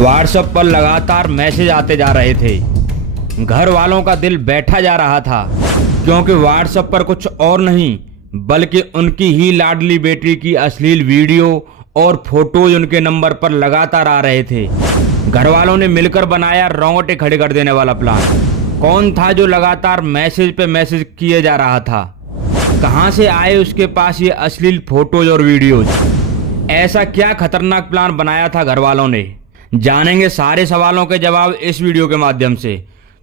WhatsApp पर लगातार message आते जा रहे थे। घर वालों का दिल बैठा जा रहा था, क्योंकि व्हाट्सएप पर कुछ और नहीं बल्कि उनकी ही लाडली बेटी की अश्लील वीडियो और फोटोज उनके नंबर पर लगातार आ रहे थे। घर वालों ने मिलकर बनाया रोंगटे खड़े कर देने वाला प्लान। कौन था जो लगातार मैसेज पे मैसेज किए जा रहा था? कहां से आए उसके पास ये अश्लील फोटोज और वीडियोज? ऐसा क्या खतरनाक प्लान बनाया था घर वालों ने? जानेंगे सारे सवालों के जवाब इस वीडियो के माध्यम से।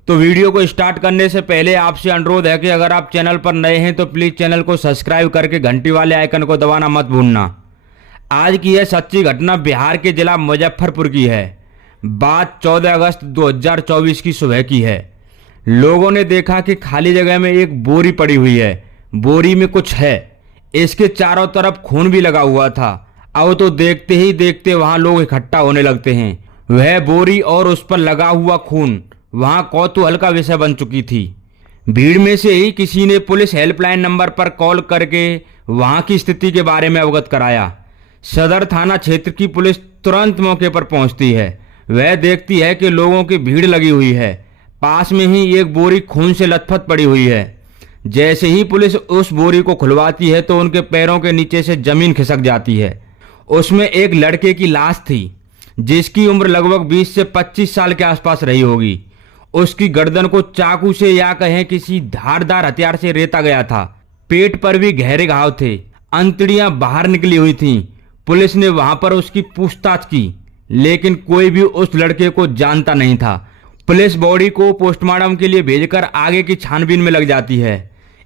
तो वीडियो को स्टार्ट करने से पहले आपसे अनुरोध है कि अगर आप चैनल पर नए हैं तो प्लीज़ चैनल को सब्सक्राइब करके घंटी वाले आइकन को दबाना मत भूलना। आज की यह सच्ची घटना बिहार के जिला मुजफ्फरपुर की है। बात 14 अगस्त 2024 की सुबह की है। लोगों ने देखा कि खाली जगह में एक बोरी पड़ी हुई है। बोरी में कुछ है। इसके चारों तरफ खून भी लगा हुआ था। अब तो देखते ही देखते वहां लोग इकट्ठा होने लगते हैं। वह बोरी और उस पर लगा हुआ खून वहां कौतूहल का विषय बन चुकी थी। भीड़ में से ही किसी ने पुलिस हेल्पलाइन नंबर पर कॉल करके वहां की स्थिति के बारे में अवगत कराया। सदर थाना क्षेत्र की पुलिस तुरंत मौके पर पहुंचती है। वह देखती है कि लोगों की भीड़ लगी हुई है। पास में ही एक बोरी खून से लथपथ पड़ी हुई है। जैसे ही पुलिस उस बोरी को खुलवाती है तो उनके पैरों के नीचे से जमीन खिसक जाती है। उसमें एक लड़के की लाश थी, जिसकी उम्र लगभग 20 से 25 साल के आसपास रही होगी। उसकी गर्दन को चाकू से या कहें किसी धारदार हथियार से रेता गया था। पेट पर भी गहरे घाव थे। अंतड़ियां बाहर निकली हुई थीं। पुलिस ने वहां पर उसकी पूछताछ की, लेकिन कोई भी उस लड़के को जानता नहीं था। पुलिस बॉडी को पोस्टमार्टम के लिए भेजकर आगे की छानबीन में लग जाती है।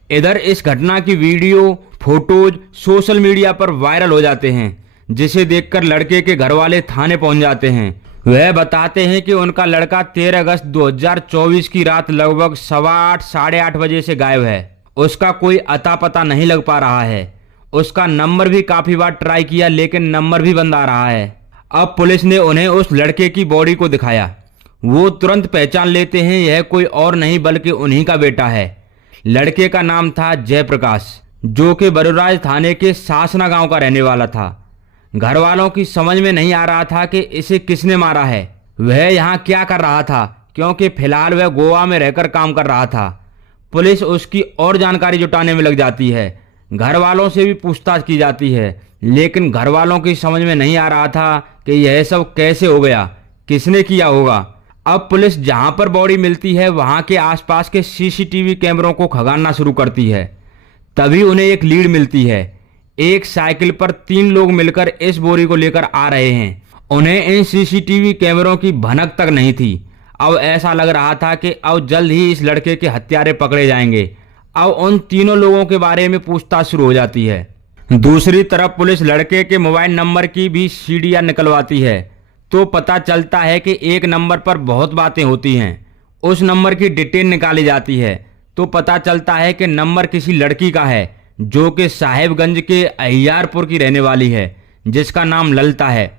इधर इस घटना की वीडियो फोटोज सोशल मीडिया पर वायरल हो जाते हैं, जिसे देखकर लड़के के घर वाले थाने पहुंच जाते हैं। वह बताते हैं कि उनका लड़का 13 अगस्त 2024 की रात लगभग 8:15 साढ़े 8 बजे से गायब है। उसका कोई अता पता नहीं लग पा रहा है। उसका नंबर भी काफी बार ट्राई किया, लेकिन नंबर भी बंद आ रहा है। अब पुलिस ने उन्हें उस लड़के की बॉडी को दिखाया। वो तुरंत पहचान लेते हैं यह कोई और नहीं बल्कि उन्हीं का बेटा है। लड़के का नाम था जयप्रकाश, जो कि बरुराज थाने के सासना गांव का रहने वाला था। घर वालों की समझ में नहीं आ रहा था कि इसे किसने मारा है, वह यहाँ क्या कर रहा था, क्योंकि फिलहाल वह गोवा में रहकर काम कर रहा था। पुलिस उसकी और जानकारी जुटाने में लग जाती है। घर वालों से भी पूछताछ की जाती है, लेकिन घर वालों की समझ में नहीं आ रहा था कि यह सब कैसे हो गया, किसने किया होगा। अब पुलिस जहां पर बॉडी मिलती है वहां के आसपास के सीसीटीवी कैमरों को खंगालना शुरू करती है। तभी उन्हें एक लीड मिलती है। एक साइकिल पर 3 लोग मिलकर इस बोरी को लेकर आ रहे हैं। उन्हें इन सीसीटीवी कैमरों की भनक तक नहीं थी। अब ऐसा लग रहा था कि अब जल्द ही इस लड़के के हत्यारे पकड़े जाएंगे। अब उन तीनों लोगों के बारे में पूछताछ शुरू हो जाती है। दूसरी तरफ पुलिस लड़के के मोबाइल नंबर की भी सीडियां निकलवाती है, तो पता चलता है कि एक नंबर पर बहुत बातें होती हैं। उस नंबर की डिटेल निकाली जाती है, तो पता चलता है कि नंबर किसी लड़की का है, जो कि साहेबगंज के अहियारपुर की रहने वाली है, जिसका नाम ललिता है।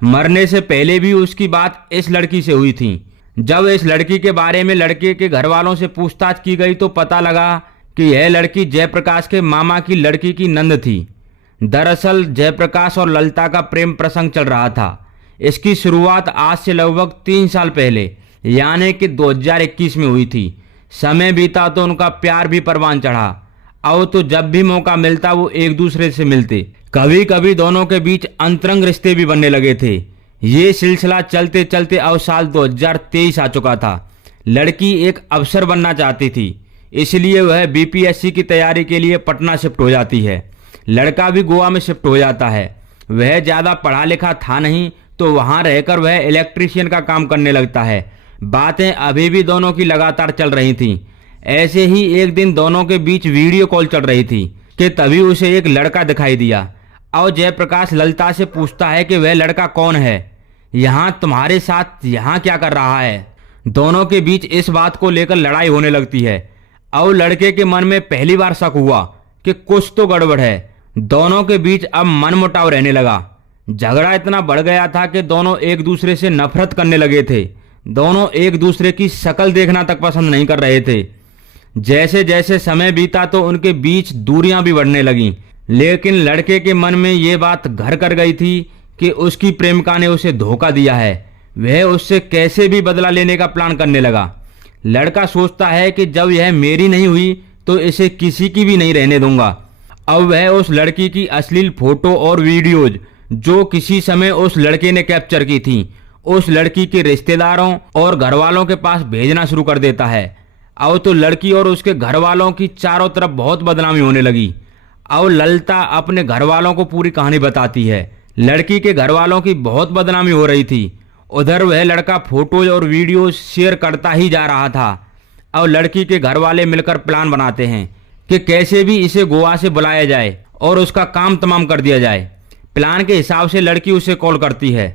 मरने से पहले भी उसकी बात इस लड़की से हुई थी। जब इस लड़की के बारे में लड़के के घर वालों से पूछताछ की गई तो पता लगा कि यह लड़की जयप्रकाश के मामा की लड़की की नंद थी। दरअसल जयप्रकाश और ललिता का प्रेम प्रसंग चल रहा था। इसकी शुरुआत आज से लगभग 3 साल पहले यानी कि 2021 में हुई थी। समय बीता तो उनका प्यार भी परवान चढ़ा। अब तो जब भी मौका मिलता वो एक दूसरे से मिलते। कभी कभी दोनों के बीच अंतरंग रिश्ते भी बनने लगे थे। ये सिलसिला चलते चलते अब साल 2023 आ चुका था। लड़की एक अफसर बनना चाहती थी, इसलिए वह बीपीएससी की तैयारी के लिए पटना शिफ्ट हो जाती है। लड़का भी गोवा में शिफ्ट हो जाता है। वह ज़्यादा पढ़ा लिखा था नहीं, तो वहाँ रहकर वह इलेक्ट्रीशियन का काम करने लगता है। बातें अभी भी दोनों की लगातार चल रही थीं। ऐसे ही एक दिन दोनों के बीच वीडियो कॉल चल रही थी कि तभी उसे एक लड़का दिखाई दिया। और जयप्रकाश ललिता से पूछता है कि वह लड़का कौन है, यहाँ तुम्हारे साथ यहाँ क्या कर रहा है। दोनों के बीच इस बात को लेकर लड़ाई होने लगती है। और लड़के के मन में पहली बार शक हुआ कि कुछ तो गड़बड़ है। दोनों के बीच अब मनमुटाव रहने लगा। झगड़ा इतना बढ़ गया था कि दोनों एक दूसरे से नफरत करने लगे थे। दोनों एक दूसरे की शक्ल देखना तक पसंद नहीं कर रहे थे। जैसे जैसे समय बीता तो उनके बीच दूरियां भी बढ़ने लगीं, लेकिन लड़के के मन में ये बात घर कर गई थी कि उसकी प्रेमिका ने उसे धोखा दिया है। वह उससे कैसे भी बदला लेने का प्लान करने लगा। लड़का सोचता है कि जब यह मेरी नहीं हुई तो इसे किसी की भी नहीं रहने दूंगा। अब वह उस लड़की की अश्लील फोटो और वीडियोज जो किसी समय उस लड़के ने कैप्चर की थी, उस लड़की के रिश्तेदारों और घर वालों के पास भेजना शुरू कर देता है। अब तो लड़की और उसके घर वालों की चारों तरफ बहुत बदनामी होने लगी। अब ललिता अपने घर वालों को पूरी कहानी बताती है। लड़की के घर वालों की बहुत बदनामी हो रही थी। उधर वह लड़का फोटोज और वीडियोज शेयर करता ही जा रहा था। अब लड़की के घर वाले मिलकर प्लान बनाते हैं कि कैसे भी इसे गोवा से बुलाया जाए और उसका काम तमाम कर दिया जाए। प्लान के हिसाब से लड़की उसे कॉल करती है।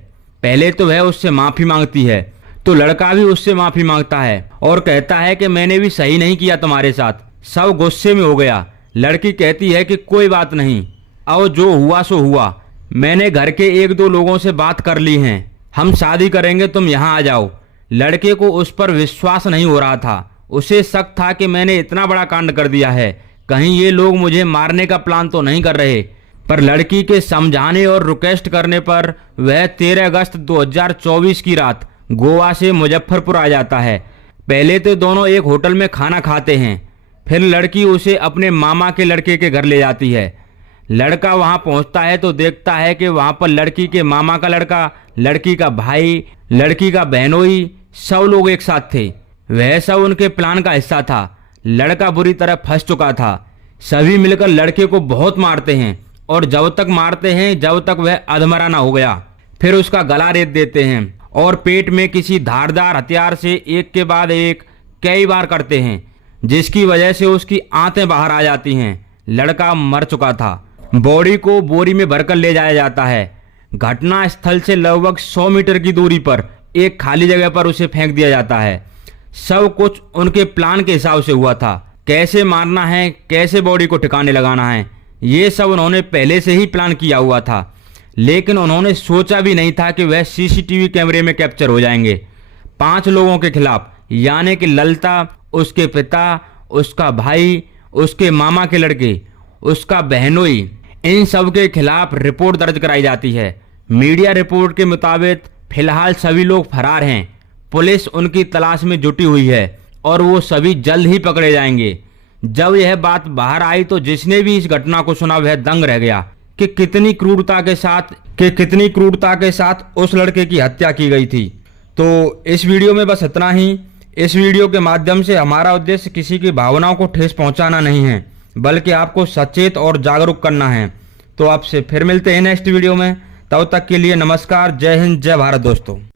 पहले तो वह उससे माफ़ी मांगती है, तो लड़का भी उससे माफ़ी मांगता है और कहता है कि मैंने भी सही नहीं किया तुम्हारे साथ। सब गुस्से में हो गया। लड़की कहती है कि कोई बात नहीं, अब जो हुआ सो हुआ। मैंने घर के एक दो लोगों से बात कर ली हैं, हम शादी करेंगे, तुम यहाँ आ जाओ। लड़के को उस पर विश्वास नहीं हो रहा था। उसे शक था कि मैंने इतना बड़ा कांड कर दिया है, कहीं ये लोग मुझे मारने का प्लान तो नहीं कर रहे। पर लड़की के समझाने और रिक्वेस्ट करने पर वह 13 अगस्त 2024 की रात गोवा से मुजफ्फरपुर आ जाता है। पहले तो दोनों एक होटल में खाना खाते हैं, फिर लड़की उसे अपने मामा के लड़के के घर ले जाती है। लड़का वहां पहुंचता है तो देखता है कि वहां पर लड़की के मामा का लड़का, लड़की का भाई, लड़की का बहनोई, सब लोग एक साथ थे। वह सब उनके प्लान का हिस्सा था। लड़का बुरी तरह फंस चुका था। सभी मिलकर लड़के को बहुत मारते हैं और जब तक मारते हैं जब तक वह अधमरा ना हो गया। फिर उसका गला रेत देते हैं और पेट में किसी धारदार हथियार से एक के बाद एक कई बार करते हैं, जिसकी वजह से उसकी आंतें बाहर आ जाती हैं। लड़का मर चुका था। बॉडी को बोरी में भरकर ले जाया जाता है। घटना स्थल से लगभग 100 मीटर की दूरी पर एक खाली जगह पर उसे फेंक दिया जाता है। सब कुछ उनके प्लान के हिसाब से हुआ था। कैसे मारना है, कैसे बॉडी को ठिकाने लगाना है, ये सब उन्होंने पहले से ही प्लान किया हुआ था। लेकिन उन्होंने सोचा भी नहीं था कि वह सीसीटीवी कैमरे में कैप्चर हो जाएंगे। 5 लोगों के खिलाफ, यानी कि ललिता, उसके पिता, उसका भाई, उसके मामा के लड़के, उसका बहनोई, इन सब के खिलाफ रिपोर्ट दर्ज कराई जाती है। मीडिया रिपोर्ट के मुताबिक फिलहाल सभी लोग फरार हैं। पुलिस उनकी तलाश में जुटी हुई है और वो सभी जल्द ही पकड़े जाएंगे। जब यह बात बाहर आई तो जिसने भी इस घटना को सुना वह दंग रह गया कि कितनी क्रूरता के साथ उस लड़के की हत्या की गई थी। तो इस वीडियो में बस इतना ही। इस वीडियो के माध्यम से हमारा उद्देश्य किसी की भावनाओं को ठेस पहुंचाना नहीं है, बल्कि आपको सचेत और जागरूक करना है। तो आपसे फिर मिलते हैं नेक्स्ट वीडियो में। तब तक के लिए नमस्कार, जय हिंद, जय भारत दोस्तों।